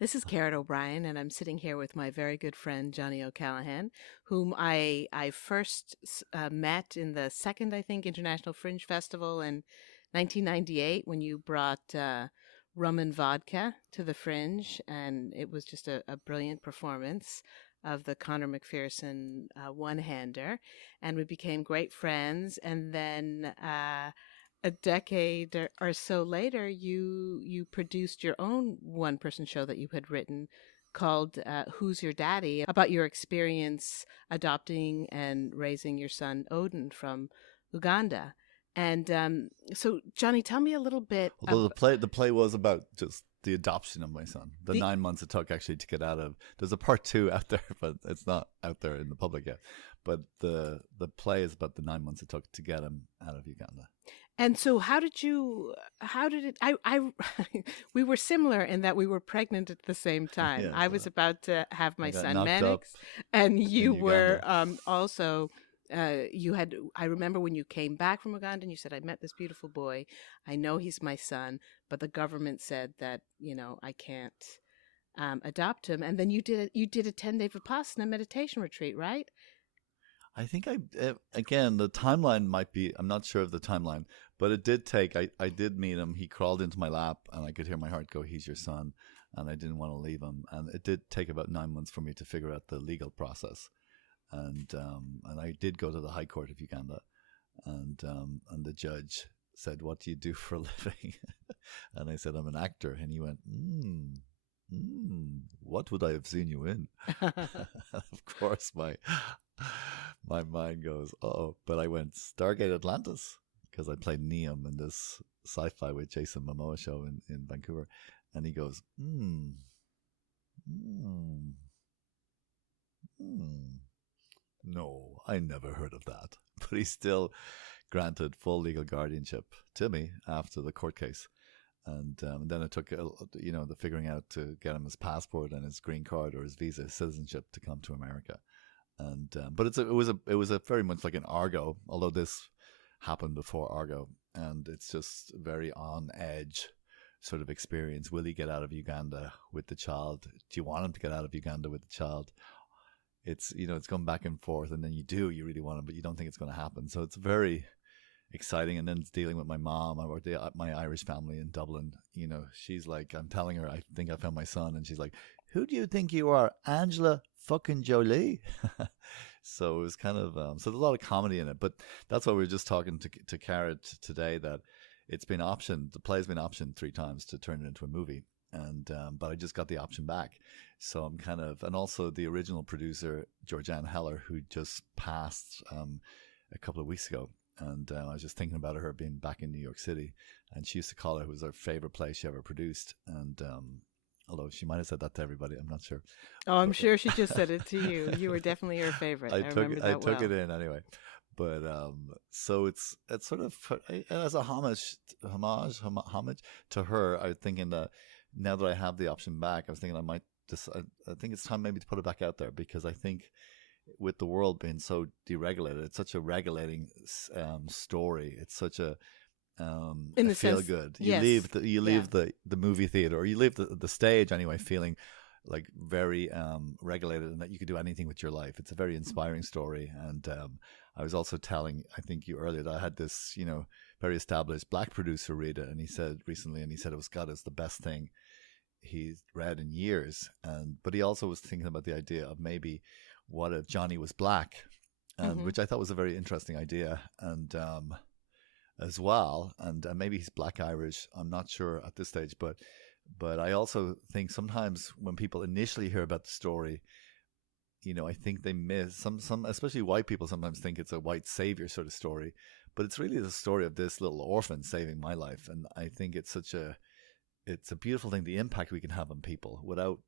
This is Caraid O'Brien, and I'm sitting here with my very good friend Johnny O'Callaghan, whom I first met in the second, I think, International Fringe Festival in 1998 when you brought rum and vodka to the Fringe, and it was just a brilliant performance of the Conor McPherson one-hander, and we became great friends. And then a decade or so later, you produced your own one-person show that you had written called "Who's Your Daddy?" about your experience adopting and raising your son Odin from Uganda. And so, Johnny, tell me a little bit Although the play was about just the adoption of my son, the the 9 months it took actually to get out of. There's a part two out there, but it's not out there in the public yet. But the play is about the 9 months it took to get him out of Uganda. And so how did it, I, we were similar in that we were pregnant at the same time. Yes, I was about to have I my got son knocked up Mannix, and in you were Uganda. also, I remember when you came back from Uganda and you said, I met this beautiful boy. I know he's my son, but the government said that, I can't adopt him. And then you did a 10-day Vipassana meditation retreat, right? I think again, the timeline might be, I'm not sure of the timeline, but it did take, I did meet him. He crawled into my lap and I could hear my heart go, he's your son. And I didn't want to leave him. And it did take about 9 months for me to figure out the legal process. And I did go to the High Court of Uganda, and the judge said, "What do you do for a living?" And I said, "I'm an actor." And he went, what would I have seen you in?" Of course, my mind goes, "Oh," but I went Stargate Atlantis because I played Neum in this sci-fi with Jason Momoa show in Vancouver, and he goes, hmm. No, I never heard of that. But he still granted full legal guardianship to me after the court case. And then it took, the figuring out to get him his passport and his green card or his visa, his citizenship to come to America. And but it was a very much like an Argo, although this happened before Argo, and it's just very on edge sort of experience. Will he get out of Uganda with the child? Do you want him to get out of Uganda with the child? It's going back and forth, and then you really want it, but you don't think it's going to happen. So it's very exciting. And then it's dealing with my mom, my Irish family in Dublin. She's like, I'm telling her, I think I found my son, and she's like, who do you think you are, Angela fucking Jolie? So it was kind of so there's a lot of comedy in it, but that's why we were just talking to Caraid today, that it's been optioned. The play's been optioned 3 times to turn it into a movie. And but I just got the option back, so I'm kind of, and also the original producer Georgianne Heller, who just passed a couple of weeks ago, and I was just thinking about her being back in New York City, and she used to call it was her favorite play she ever produced, and although she might have said that to everybody, I'm not sure. Oh, I'm But sure she just said it to you. You were definitely her favorite. I remember I that took well. it in anyway. But so it's sort of as a homage to her. I was thinking that now that I have the option back, I was thinking I might just, I think it's time maybe to put it back out there, because I think with the world being so deregulated, it's such a regulating story. It's such In a the feel sense, good. yes, You yeah. leave the movie theater, or you leave the stage anyway, feeling like very regulated, and that you could do anything with your life. It's a very inspiring story. And I was also telling, I think you earlier, that I had this, very established black producer read it, and he said recently, and he said it was, God, it's the best thing he's read in years. But he also was thinking about the idea of maybe what if Johnny was black, and Hmm. which I thought was a very interesting idea, and as well, and maybe he's black Irish. I'm not sure at this stage, but I also think sometimes when people initially hear about the story, I think they miss some, especially white people sometimes think it's a white savior sort of story, but it's really the story of this little orphan saving my life. And I think it's a beautiful thing, the impact we can have on people without,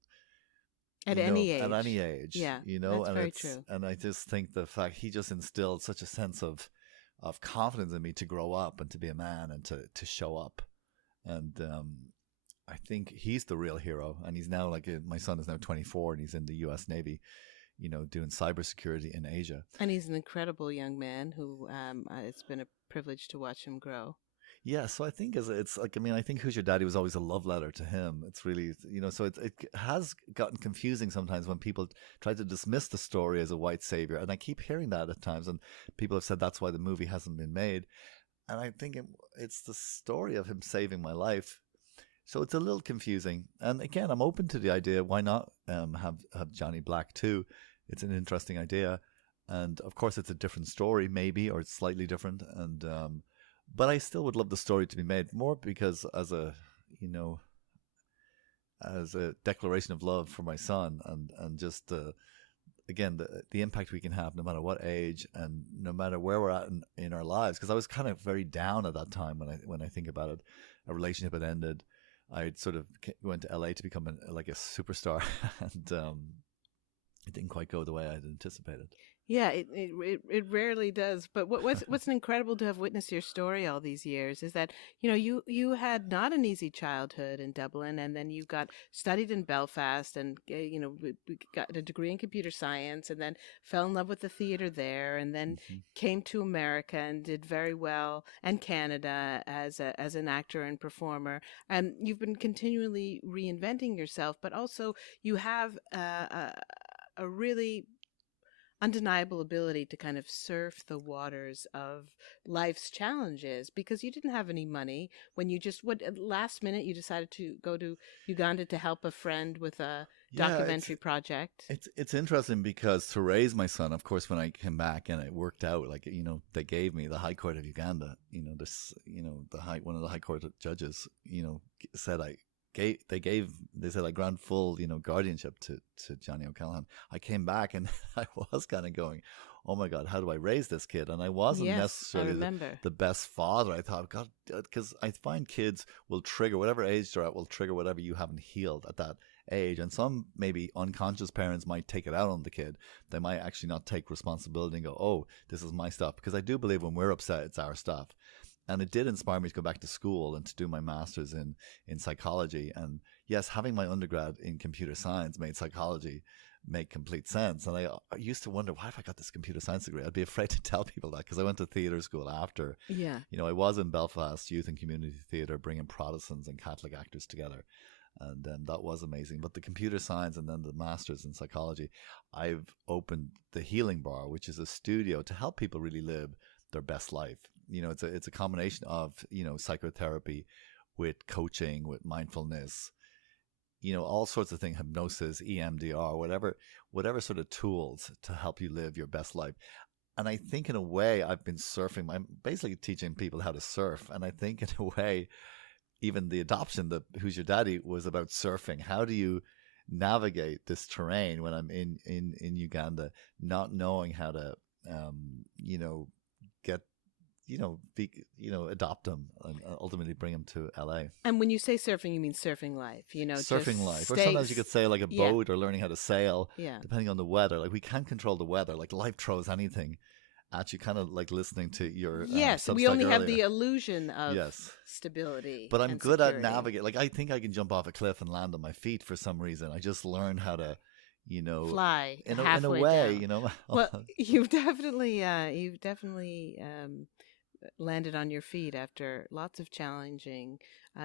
At any at any age. age, Yeah, that's and very true. I just think the fact he just instilled such a sense of confidence in me to grow up and to be a man and to show up. And I think he's the real hero. And he's now my son is now 24 and he's in the US Navy, doing cybersecurity in Asia. And he's an incredible young man who it's been a privilege to watch him grow. Yeah, so I think it's like, I mean, I think Who's Your Daddy was always a love letter to him. It's really, so it has gotten confusing sometimes when people try to dismiss the story as a white savior, and I keep hearing that at times, and people have said that's why the movie hasn't been made, and I think it's the story of him saving my life. So it's a little confusing, and again, I'm open to the idea. Why not have Johnny Black too? It's an interesting idea, and of course, it's a different story, maybe, or it's slightly different, and but I still would love the story to be made more because you know, as a declaration of love for my son, and just again the impact we can have no matter what age and no matter where we're at in our lives. Because I was kind of very down at that time when I think about it. A relationship had ended. I sort of went to LA to become like a superstar, and it didn't quite go the way I had anticipated. Yeah, it rarely does. But what's incredible to have witnessed your story all these years is that you had not an easy childhood in Dublin, and then you got studied in Belfast, and got a degree in computer science, and then fell in love with the theater there, and then Mm-hmm. came to America and did very well, and Canada as an actor and performer. And you've been continually reinventing yourself, but also you have a really undeniable ability to kind of surf the waters of life's challenges, because you didn't have any money when you just what at last minute you decided to go to Uganda to help a friend with a Yeah, documentary project. it's interesting because to raise my son, of course, when I came back and it worked out, like they gave me the High Court of Uganda. This, one of the High Court judges, said they said I grant full, guardianship to Johnny O'Callaghan. I came back and I was kind of going, oh my God, how do I raise this kid? And I wasn't Yes, I necessarily remember. the best father. I thought, God, because I find kids will trigger whatever age they're at, will trigger whatever you haven't healed at that age. And some maybe unconscious parents might take it out on the kid. They might actually not take responsibility and go, oh, this is my stuff. Because I do believe when we're upset, it's our stuff. And it did inspire me to go back to school and to do my master's in psychology. And yes, having my undergrad in computer science made psychology make complete sense. And I used to wonder, why have I got this computer science degree? I'd be afraid to tell people that because I went to theatre school after. Yeah. I was in Belfast Youth and Community Theatre, bringing Protestants and Catholic actors together. And that was amazing. But the computer science and then the master's in psychology, I've opened the Healing Bar, which is a studio to help people really live their best life. It's a combination of psychotherapy with coaching, with mindfulness, all sorts of things, hypnosis, EMDR, whatever sort of tools to help you live your best life. And I think in a way I've been surfing. I'm basically teaching people how to surf. And I think in a way, even the adoption, the Who's Your Daddy, was about surfing. How do you navigate this terrain when I'm in Uganda, not knowing how to, get, adopt them and ultimately bring them to LA. And when you say surfing, you mean surfing life, Surfing just life. Or sometimes you could say like a Yeah. boat or learning how to sail, Yeah. depending on the weather. Like we can't control the weather. Like life throws anything at you, kind of like listening to your Yes, we Substack only have earlier. the illusion of Yes. stability. But I'm and good at security. navigating. Like I think I can jump off a cliff and land on my feet for some reason. I just learned how to, Fly in a halfway way, down. Well, you've definitely landed on your feet after lots of challenging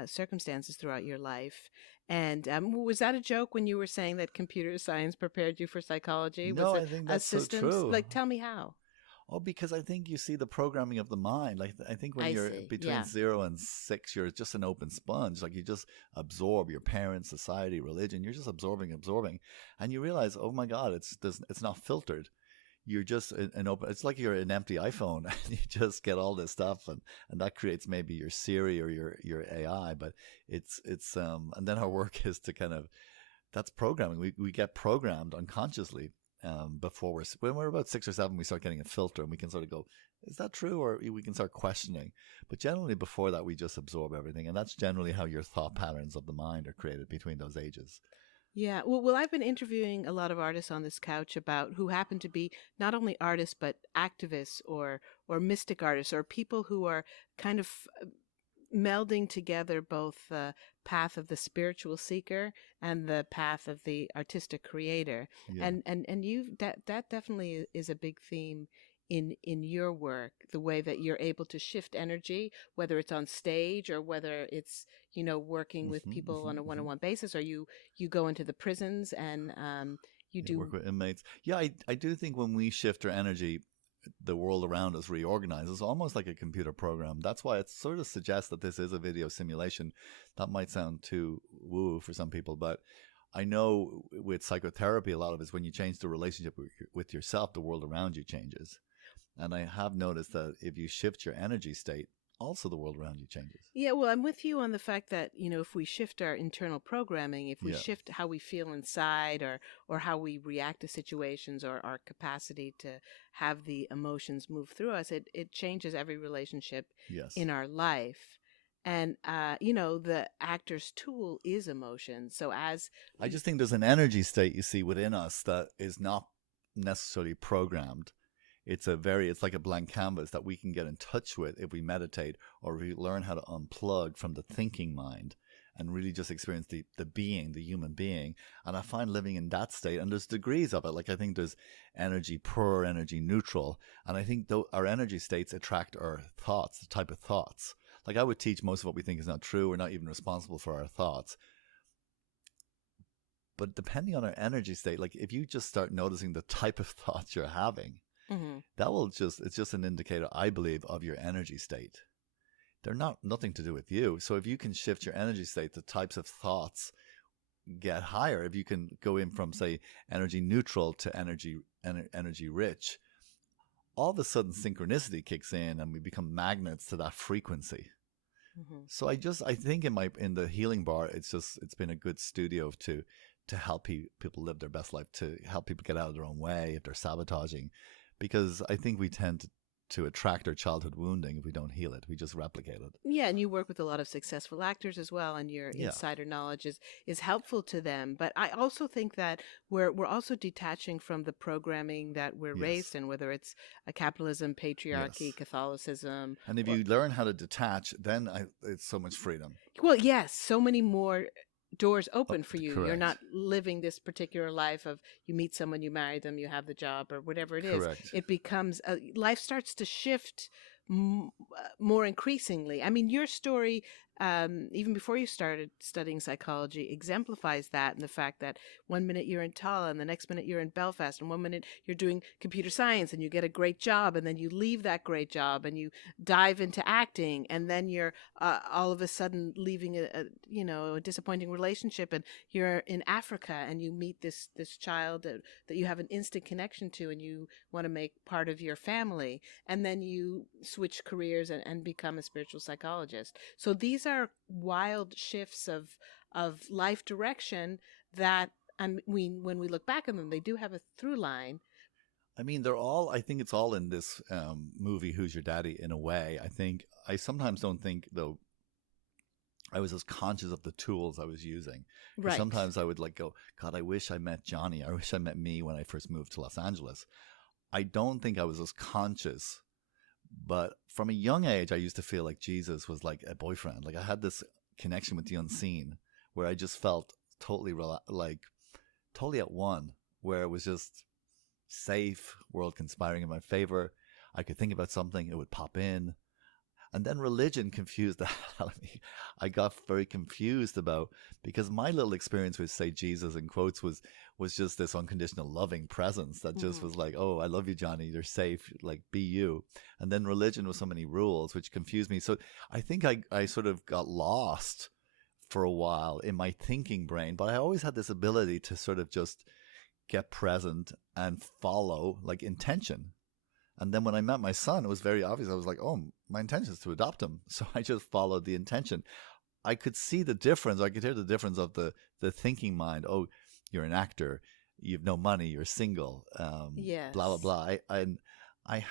circumstances throughout your life. And was that a joke when you were saying that computer science prepared you for psychology? No, Was I it think a that's so systems? true. Like, tell me how. Oh, because I think you see the programming of the mind. Like I think when I you're see. between Yeah. 0 and 6, you're just an open sponge. Like you just absorb your parents, society, religion. You're just absorbing, and you realize, oh my God, it's not filtered. You're just an open. It's like you're an empty iPhone, and you just get all this stuff, and that creates maybe your Siri or your AI. But it's and then our work is to kind of, that's programming. We get programmed unconsciously. Before when we're about 6 or 7, we start getting a filter, and we can sort of go, is that true? Or we can start questioning. But generally before that, we just absorb everything. And that's generally how your thought patterns of the mind are created between those ages. Yeah, well, I've been interviewing a lot of artists on this couch about who happen to be not only artists but activists or mystic artists, or people who are kind of melding together both the path of the spiritual seeker and the path of the artistic creator. Yeah. And you that definitely is a big theme in your work, the way that you're able to shift energy, whether it's on stage or whether it's, working with people on a one-on-one basis, or you go into the prisons and you Yeah, do. work with inmates. Yeah, I do think when we shift our energy, the world around us reorganizes almost like a computer program. That's why it sort of suggests that this is a video simulation. That might sound too woo for some people, but I know with psychotherapy, a lot of it is when you change the relationship with yourself, the world around you changes. And I have noticed that if you shift your energy state, also the world around you changes. Yeah, well, I'm with you on the fact that, if we shift our internal programming, if we Yeah. shift how we feel inside, or how we react to situations, or our capacity to have the emotions move through us, it changes every relationship Yes. in our life. And, the actor's tool is emotion. So I just think there's an energy state you see within us that is not necessarily programmed. It's like a blank canvas that we can get in touch with if we meditate, or if we learn how to unplug from the thinking mind and really just experience the being, the human being. And I find living in that state, and there's degrees of it. Like I think there's energy pure, energy neutral. And I think our energy states attract our thoughts, the type of thoughts. Like I would teach most of what we think is not true. We're not even responsible for our thoughts. But depending on our energy state, like if you just start noticing the type of thoughts you're having, it's just an indicator, I believe, of your energy state. They're nothing to do with you. So if you can shift your energy state, the types of thoughts get higher. If you can go in from, say, energy neutral to energy rich, all of a sudden synchronicity kicks in and we become magnets to that frequency. So I think in the healing bar, it's been a good studio to help people live their best life, to help people get out of their own way if they're sabotaging. Because I think we tend to attract our childhood wounding if we don't heal it. We just replicate it. Yeah, and you work with a lot of successful actors as well, and your insider knowledge is helpful to them. But I also think that we're also detaching from the programming that we're raised in, whether it's a capitalism, patriarchy, Catholicism. And if you learn how to detach, then it's so much freedom. Well, yes, so many more doors open for you. Correct. You're not living this particular life of you meet someone, you marry them, you have the job, or whatever it is. Correct. It becomes life starts to shift more increasingly. I mean, your story, even before you started studying psychology, exemplifies that, and the fact that 1 minute you're in Tala and the next minute you're in Belfast, and 1 minute you're doing computer science and you get a great job, and then you leave that great job and you dive into acting, and then you're all of a sudden leaving a disappointing relationship, and you're in Africa and you meet this child that you have an instant connection to and you want to make part of your family, and then you switch careers and become a spiritual psychologist. So these are wild shifts of life direction that, when we look back on them, they do have a through line. I mean, I think it's all in this movie, Who's Your Daddy, in a way. I sometimes don't think, though, I was as conscious of the tools I was using. Right. Sometimes I would go, God, I wish I met Johnny. I wish I met me when I first moved to Los Angeles. I don't think I was as conscious. But from a young age, I used to feel like Jesus was like a boyfriend. Like I had this connection with the unseen where I just felt totally totally at one, where it was just safe, world conspiring in my favor. I could think about something, it would pop in. And then religion confused the hell out of me. I got very confused because my little experience with, say, Jesus in quotes was just this unconditional loving presence that just was like, oh, I love you, Johnny, you're safe, like, be you. And then religion was so many rules, which confused me. So I think I sort of got lost for a while in my thinking brain, but I always had this ability to sort of just get present and follow, like, intention. And then when I met my son, it was very obvious. I was like, oh, my intention is to adopt him. So I just followed the intention. I could see the difference. I could hear the difference of the thinking mind. Oh, you're an actor. You have no money. You're single. Yes. Blah, blah, blah. I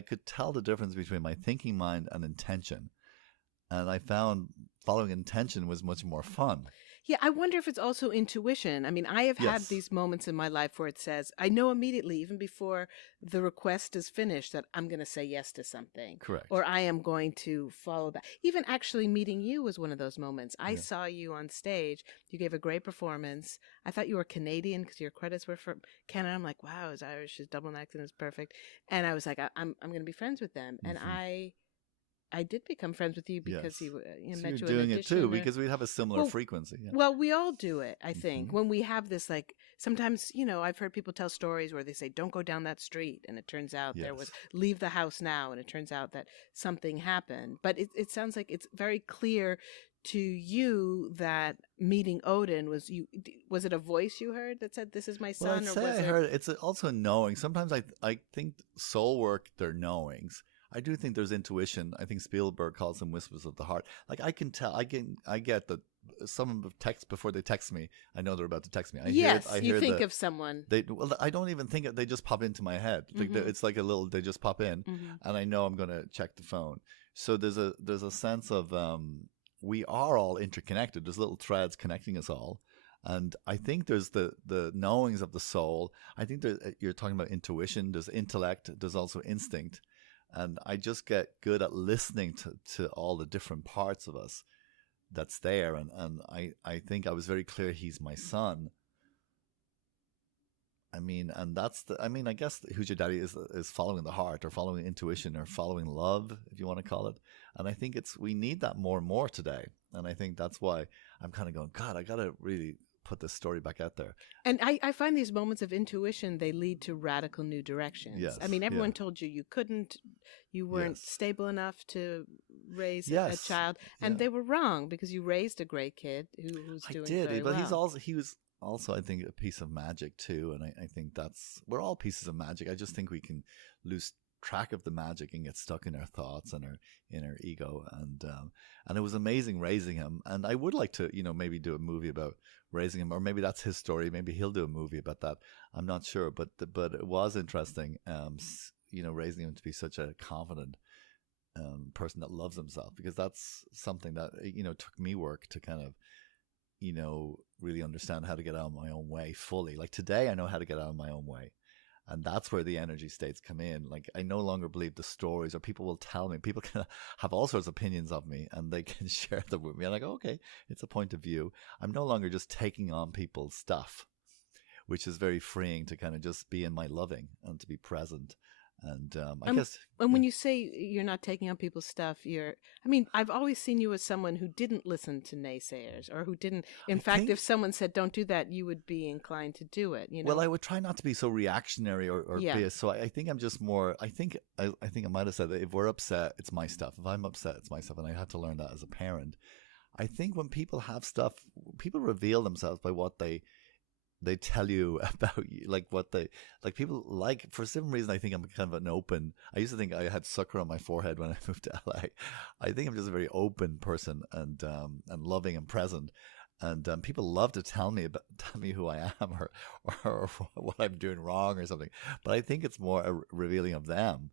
could tell the difference between my thinking mind and intention. And I found following intention was much more fun. Yeah, I wonder if it's also intuition. I mean, I have had Yes, these moments in my life where it says, I know immediately, even before the request is finished, that I'm going to say yes to something correct. or I am going to follow that. Even actually meeting you was one of those moments. I Yeah. saw you on stage. You gave a great performance. I thought you were Canadian because your credits were from Canada. I'm like, wow, his Irish, his double accent is perfect. And I was like, I'm going to be friends with them. And Hmm. I did become friends with you because Yes. he So you're met you in doing it too audition. because we have a similar Well, frequency. Yeah. well, we all do it, I think. Hmm. When we have this, like, sometimes, I've heard people tell stories where they say, don't go down that street. And it turns out there was, Yes. leave the house now. And it turns out that something happened. But it sounds like it's very clear to you that meeting Odin was was it a voice you heard that said, this is my Well, I'd son? Or say was I it? heard it's also knowing. Sometimes I think soul work, they're knowings. I do think there's intuition. I think Spielberg calls them whispers of the heart. Like I can tell, I get that someone text before they text me. I know they're about to text me. I hear it. Yes, I you hear think the of someone. they. Well, I don't even think it. They just pop into my head. Like Mm-hmm. it's like a little. They just pop in, Mm-hmm. and I know I'm going to check the phone. So there's a sense of we are all interconnected. There's little threads connecting us all. And I think there's the knowings of the soul. I think you're talking about intuition. There's intellect. There's also instinct. And I just get good at listening to all the different parts of us that's there. And I think I was very clear he's my son. I mean, and I guess Who's Your Daddy is following the heart or following intuition or following love, if you want to call it. And I think we need that more and more today. And I think that's why I'm kind of going, God, I got to really put this story back out there. And I find these moments of intuition, they lead to radical new directions. Yes. I mean, Yeah. everyone told you couldn't, you weren't Yes. stable enough to raise a Yes. child. And Yeah. they were wrong because you raised a great kid who's I doing did, very but well. he was also, I think, a piece of magic too. And I think we're all pieces of magic. I just think we can lose track of the magic and get stuck in our thoughts and our inner ego. And it was amazing raising him. And I would like to, maybe do a movie about raising him, or maybe that's his story. Maybe he'll do a movie about that. I'm not sure, but it was interesting, raising him to be such a confident person that loves himself, because that's something that, took me work to kind of, really understand how to get out of my own way fully. Like today, I know how to get out of my own way. And that's where the energy states come in. Like I no longer believe the stories, or people will tell me. People can have all sorts of opinions of me, and they can share them with me. I'm like, okay, it's a point of view. I'm no longer just taking on people's stuff, which is very freeing to kind of just be in my loving and to be present. And I And, guess, and yeah. when you say you're not taking on people's stuff, I mean, I've always seen you as someone who didn't listen to naysayers, or who didn't, in I fact, think, if someone said, don't do that, you would be inclined to do it, well, I would try not to be so reactionary or Yeah. be. So I think I'm just more. I think I might have said that if we're upset, it's my stuff. If I'm upset, it's my stuff, and I had to learn that as a parent. I think when people have stuff, people reveal themselves by what they tell you about you, like what they like. People like, for some reason, I think I'm kind of an open. I used to think I had sucker on my forehead when I moved to LA. I think I'm just a very open person and loving and present. And people love to tell me who I am, or what I'm doing wrong or something. But I think it's more a revealing of them, and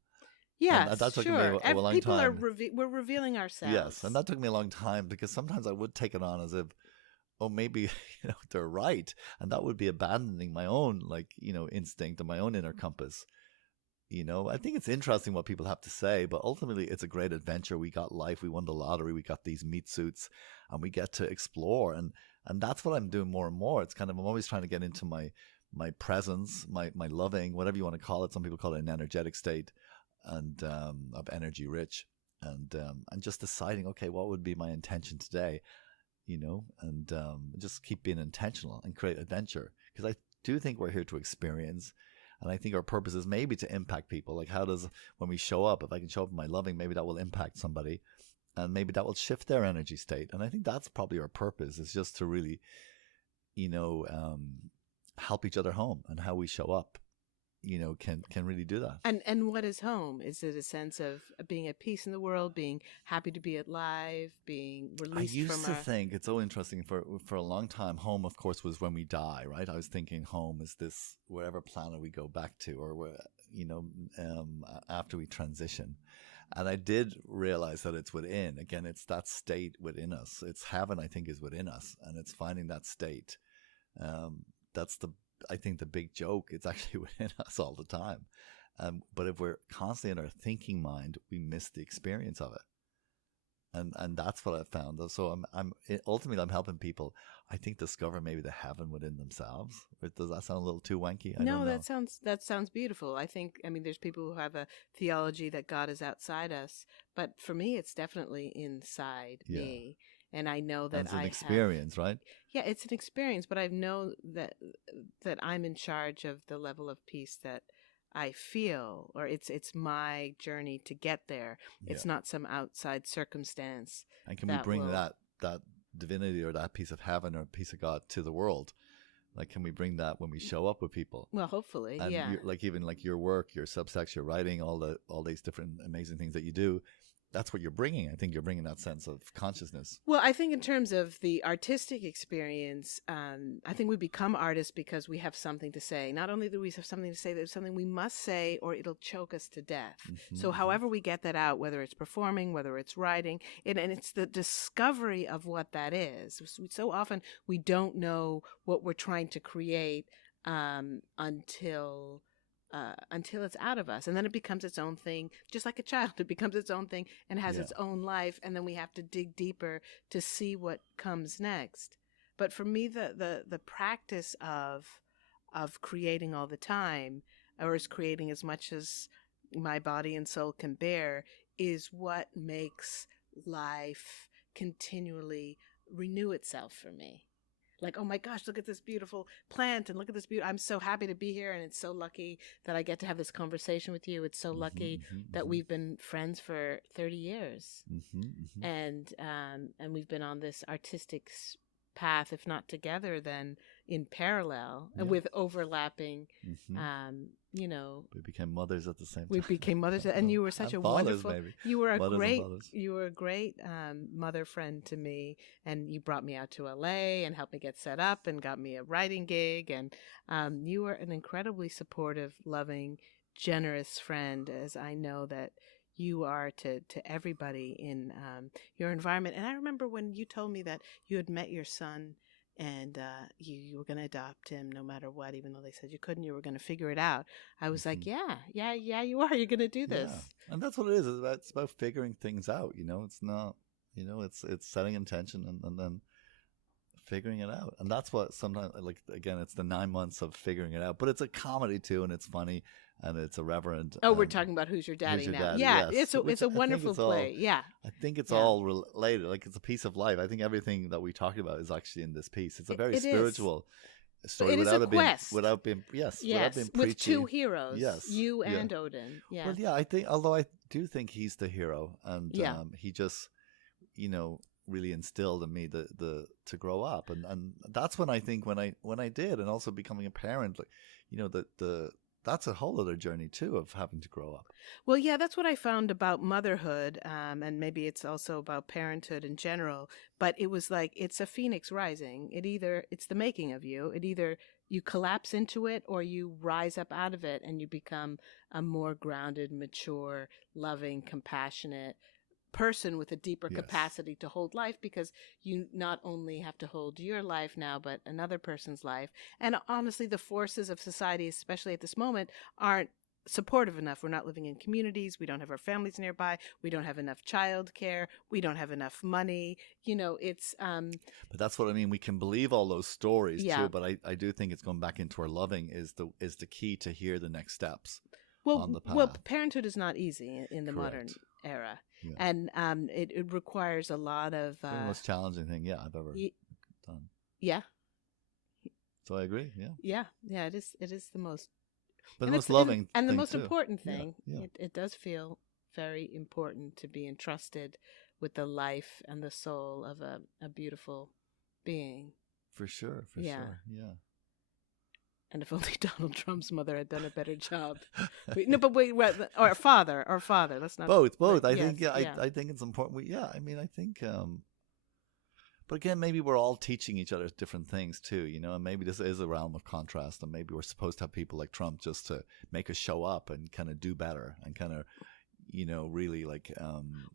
Yes, that took me sure. a long People time. we're revealing Yes, and ourselves. that took me a long time, because sometimes I would take it on as if, oh, maybe they're right, and that would be abandoning my own, like, instinct and my own inner compass. I think it's interesting what people have to say, but ultimately it's a great adventure. We got life, we won the lottery, we got these meat suits, and we get to explore, and that's what I'm doing more and more. It's kind of, I'm always trying to get into my presence, my loving, whatever you want to call it. Some people call it an energetic state, and of energy rich, and just deciding, okay, what would be my intention today, and just keep being intentional and create adventure, because I do think we're here to experience. And I think our purpose is maybe to impact people. Like, how does, when we show up, if I can show up in my loving, maybe that will impact somebody, and maybe that will shift their energy state. And I think that's probably our purpose, is just to really, help each other home, and how we show up, can really do that. And what is home? Is it a sense of being at peace in the world, being happy to be alive, being I released used from to our... think, it's so interesting, for a long time, home, of course, was when we die, right? I was thinking home is this wherever planet we go back to, or where, after we transition. And I did realize that it's within. Again, it's that state within us. It's heaven, I think, is within us, and it's finding that state. That's I think the big joke. It's actually within us all the time. But if we're constantly in our thinking mind, we miss the experience of it. And that's what I've found. So ultimately I'm helping people, I think, discover maybe the heaven within themselves. Does that sound a little too wanky? I don't know. that sounds beautiful. I mean, there's people who have a theology that God is outside us, but for me, it's definitely inside me. And I know that it's an experience, right? Yeah, it's an experience, but I know that I'm in charge of the level of peace that I feel, or it's my journey to get there. It's not some outside circumstance. And can we bring that divinity or that piece of heaven or piece of God to the world? Like, can we bring that when we show up with people? Well, hopefully, and yeah. Like even like your work, your Substacks, your writing, all these different amazing things that you do. That's what you're bringing. I think you're bringing that sense of consciousness. Well, I think in terms of the artistic experience, I think we become artists because we have something to say. Not only do we have something to say, there's something we must say or it'll choke us to death. Mm-hmm. So however we get that out, whether it's performing, whether it's writing, and it's the discovery of what that is. So often we don't know what we're trying to create until it's out of us. And then it becomes its own thing, just like a child. It becomes its own thing and has its own life. And then we have to dig deeper to see what comes next. But for me, the practice of creating all the time, or is creating as much as my body and soul can bear, is what makes life continually renew itself for me. Like, oh my gosh, look at this beautiful plant and look at this I'm so happy to be here, and it's so lucky that I get to have this conversation with you. It's so lucky that we've been friends for 30 years. And we've been on this artistic path, if not together, then in parallel and with overlapping, we became mothers at the same time. We became mothers, and you were such a wonderful. Maybe. You were a great mother friend to me, and you brought me out to LA and helped me get set up and got me a writing gig, and you were an incredibly supportive, loving, generous friend, as I know that you are to everybody in your environment. And I remember when you told me that you had met your son and you were going to adopt him no matter what, even though they said you couldn't, you were going to figure it out. I was like, yeah, you are. You're going to do this. Yeah. And that's what it is. It's about figuring things out. It's not, it's setting intention and then figuring it out. And that's what sometimes, like, again, it's the 9 months of figuring it out. But it's a comedy too, and it's funny. And it's irreverent. Oh, we're talking about Who's Your Daddy now. Yeah, yes. It's a wonderful play. I think it's all related. Like, it's a piece of life. I think everything that we talked about is actually in this piece. It's a very spiritual story. It is a quest. Without being preachy. With two heroes. Yes. You and Odin. Yeah. Well, yeah, although I do think he's the hero. And he just, really instilled in me to grow up. And that's when I think when I did, and also becoming a parent, like, that's a whole other journey too, of having to grow up. Well, yeah, that's what I found about motherhood, and maybe it's also about parenthood in general. But it was like, it's a phoenix rising. It's the making of you. It either you collapse into it or you rise up out of it and you become a more grounded, mature, loving, compassionate person with a deeper capacity to hold life, because you not only have to hold your life now, but another person's life. And honestly, the forces of society, especially at this moment, aren't supportive enough. We're not living in communities. We don't have our families nearby. We don't have enough childcare. We don't have enough money. It's but that's what I mean. We can believe all those stories too, but I do think it's going back into our loving is the key to hear the next steps on the path. Well, parenthood is not easy in the modern era. Yeah. And it requires a lot of... It's the most challenging thing, I've ever done. Yeah. So I agree, Yeah, it is the most... But the most loving and the most too. important thing. Yeah. It does feel very important to be entrusted with the life and the soul of a beautiful being. For sure, yeah. And if only Donald Trump's mother had done a better job. Or father. Let's not. Both. I think. I think it's important. I think. But again, maybe we're all teaching each other different things too, and maybe this is a realm of contrast, and maybe we're supposed to have people like Trump just to make us show up and kind of do better and kind of, really like,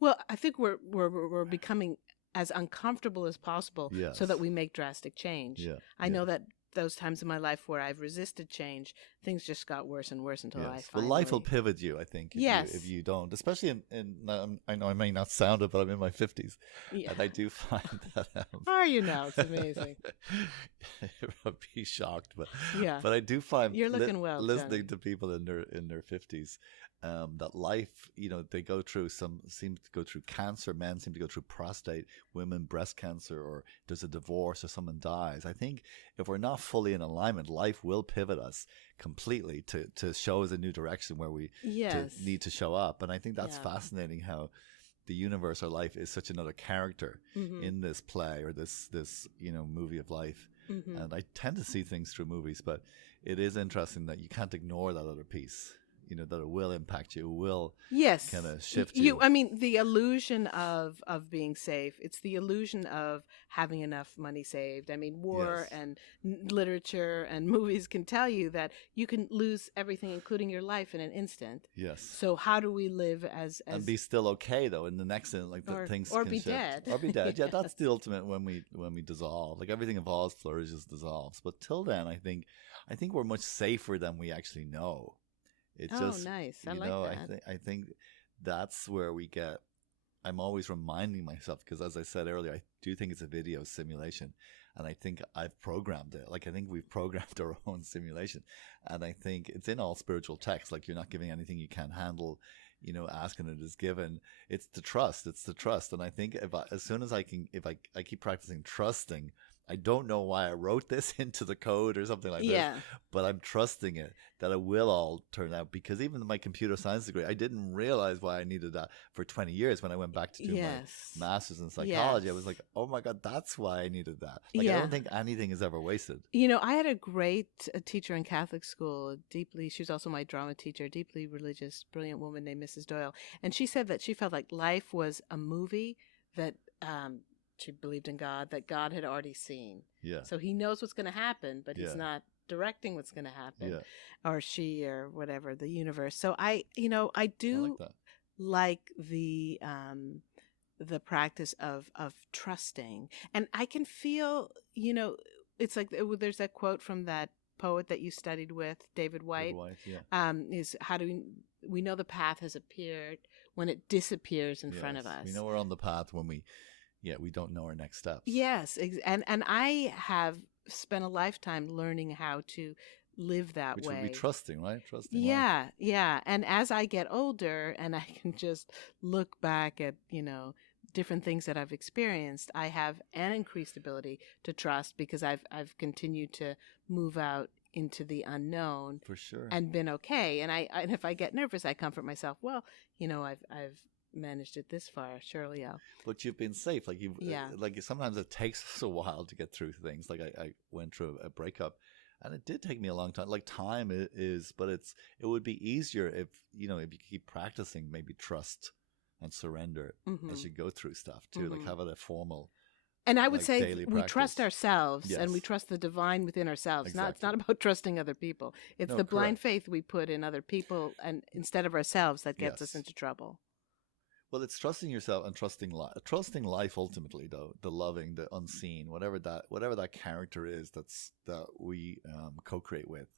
Well, I think we're becoming as uncomfortable as possible so that yes, we make drastic change. yeah, I yeah. know that those times in my life where I've resisted change, things just got worse and worse until I Yes. Well, life will finally. pivot you, I think, if Yes. you don't, especially I know I may not sound it, but I'm in my 50s, Yeah. and I do find that How are you now? It's amazing. I'd be shocked, Yeah. but I do find You're looking well, listening Johnny. to people in their 50s, that life, they go through seem to go through cancer. Men seem to go through prostate, women breast cancer, or there's a divorce or someone dies. I think if we're not fully in alignment, life will pivot us completely to show us a new direction where we to Yes. need to show up. And I think that's Yeah. fascinating how the universe or life is such another character Mhm. in this play or this movie of life. Mhm. And I tend to see things through movies, but it is interesting that you can't ignore that other piece. That it will impact you, it will kind Yes. of shift You you. I mean the illusion of being safe. It's the illusion of having enough money saved. I mean war Yes. and literature and movies can tell you that you can lose everything including your life in an instant. Yes. So how do we live as And be still okay though in the next instant, like that things or can be shift dead? or be dead. Yeah, that's Yes. the ultimate when we dissolve. Like everything evolves, flourishes, dissolves. But till then, I think we're much safer than we actually know. It's Oh, just, nice. I like that. I think that's where we get. I'm always reminding myself because, as I said earlier, I do think it's a video simulation, and I think I've programmed it. Like I think we've programmed our own simulation, and I think it's in all spiritual texts. Like you're not giving anything you can't handle. Asking it is given. It's the trust. It's the trust, and I think as soon as I can, if I keep practicing trusting. I don't know why I wrote this into the code or something like this, Yeah. but I'm trusting it that it will all turn out because even my computer science degree, I didn't realize why I needed that for 20 years when I went back to do my Yes. master's in psychology. I Yes. was like, oh my God, that's why I needed that. Like, I Yeah. don't think anything is ever wasted. I had a great teacher in Catholic school, she was also my drama teacher, deeply religious, brilliant woman named Mrs. Doyle. And she said that she felt like life was a movie that she believed in God, that God had already seen. Yeah. So he knows what's going to happen, but Yeah. he's not directing what's going to happen, Yeah. or she, or whatever, the universe. So I I do like that. like the practice of trusting, and I can feel, it's like there's that quote from that poet that you studied with, David White. Yeah. Is how do we know the path has appeared when it disappears in front of Yes. us? We know we're on the path when we don't know our next steps. Yes, and I have spent a lifetime learning how to live that Which way. would be trusting, right? Trusting life. Yeah, yeah. And as I get older and I can just look back at, different things that I've experienced, I have an increased ability to trust because I've continued to move out into the unknown For sure. and been okay. And if I get nervous, I comfort myself, well, I've managed it this far. Surely I'll. But you've been safe. Like Yeah. like sometimes it takes us a while to get through things. Like I went through a breakup, and it did take me a long time. Like time is, but it would be easier if if you keep practicing maybe trust and surrender as you go through stuff too. Like have it a formal. And I would like say daily we trust practice. ourselves and we Yes. trust the divine within ourselves. It's Exactly. not about trusting other people. It's No, the blind correct. faith we put in other people and instead of ourselves that gets us Yes. into trouble. Well, it's trusting yourself and trusting life. Trusting life ultimately, though, the loving, the unseen, whatever that character is that we co-create with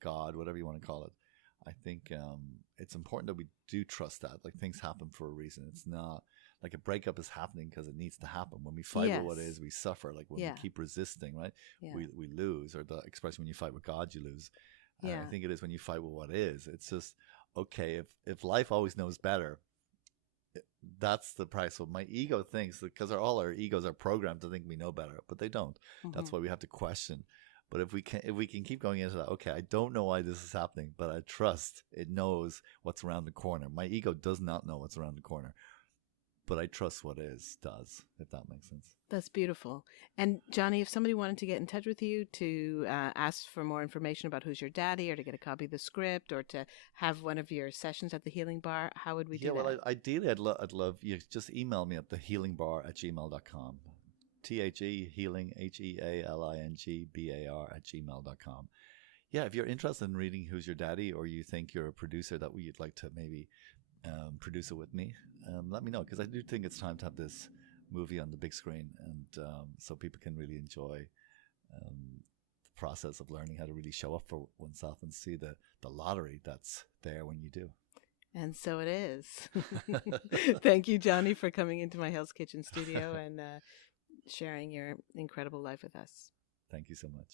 God, whatever you want to call it. I think it's important that we do trust that. Like things happen for a reason. It's not like a breakup is happening because it needs to happen. When we fight with what Yes. is, we suffer. Like when Yeah. we keep resisting, right? Yeah. We lose. Or the expression when you fight with God, you lose. And I Yeah. think it is when you fight with what is. It's just okay. If life always knows better, that's the price. So my ego thinks that because all our egos are programmed to think we know better, but they don't. That's Mm-hmm. why we have to question. But if we can keep going into that, okay, I don't know why this is happening, but I trust it knows what's around the corner. My ego does not know what's around the corner, but I trust what does, if that makes sense. That's beautiful. And Johnny, if somebody wanted to get in touch with you to ask for more information about Who's Your Daddy, or to get a copy of the script, or to have one of your sessions at the Healing Bar, how would we do that? Well, ideally, I'd love you just email me at thehealingbar@gmail.com. THE healing HEALINGBAR @gmail.com. Yeah, if you're interested in reading Who's Your Daddy, or you think you're a producer that you'd like to maybe produce it with me, let me know, because I do think it's time to have this movie on the big screen, and so people can really enjoy the process of learning how to really show up for oneself and see the lottery that's there when you do. And so it is. Thank you, Johnny, for coming into my Hell's Kitchen studio and sharing your incredible life with us. Thank you so much.